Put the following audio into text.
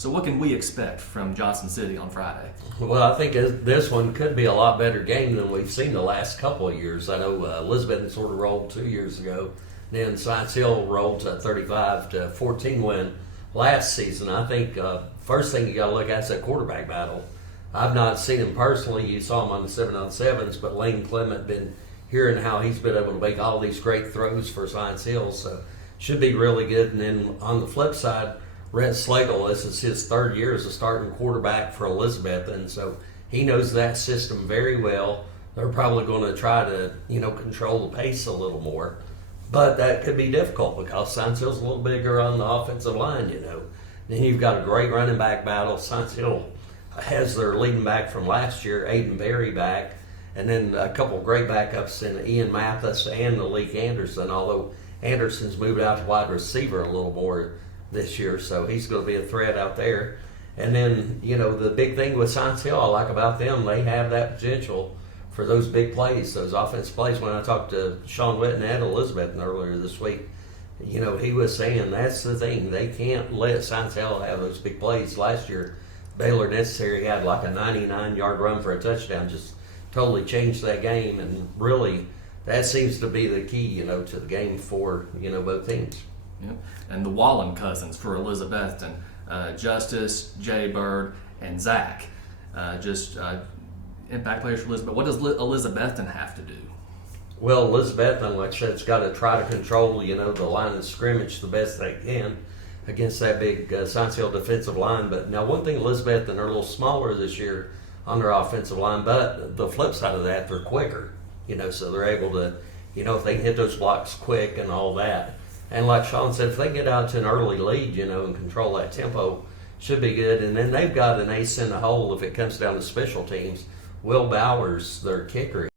So what can we expect from Johnson City on Friday? Well, I think this one could be a lot better game than we've seen the last couple of years. I know Elizabethton sort of rolled 2 years ago. Then Science Hill rolled to 35-14 win last season. I think first thing you got to look at is that quarterback battle. I've not seen him personally. You saw him on the 7-on-7s, but Lane Clement been hearing how he's been able to make all these great throws for Science Hill, so should be really good. And then on the flip side, Rhett Slagle, this is his third year as a starting quarterback for Elizabethton, so he knows that system very well. They're probably going to try to, control the pace a little more, but that could be difficult because Science Hill's a little bigger on the offensive line, Then you've got a great running back battle. Science Hill has their leading back from last year, Aiden Berry, back, and then a couple of great backups in Ian Mathis and Malik Anderson, although Anderson's moved out to wide receiver a little more this year, so he's going to be a threat out there. And then, the big thing with Science Hill I like about them, they have that potential for those big plays, those offensive plays. When I talked to Sean Witten at Elizabethton earlier this week, he was saying that's the thing. They can't let Science Hill have those big plays. Last year, Baylor Necessary had like a 99-yard run for a touchdown, just totally changed that game, and really that seems to be the key, to the game for, both teams. Yep. And the Wallen cousins for Elizabethton, Justice, Jay Bird, and Zach, impact players for Elizabeth. What does Elizabethton have to do? Well, Elizabethton, like I said, has got to try to control, the line of scrimmage the best they can against that big Science Hill defensive line. But now one thing, Elizabethton, they're a little smaller this year on their offensive line, but the flip side of that, they're quicker, so they're able to, if they can hit those blocks quick and all that. And like Sean said, if they get out to an early lead, and control that tempo, should be good. And then they've got an ace in the hole if it comes down to special teams. Will Bowers, their kicker,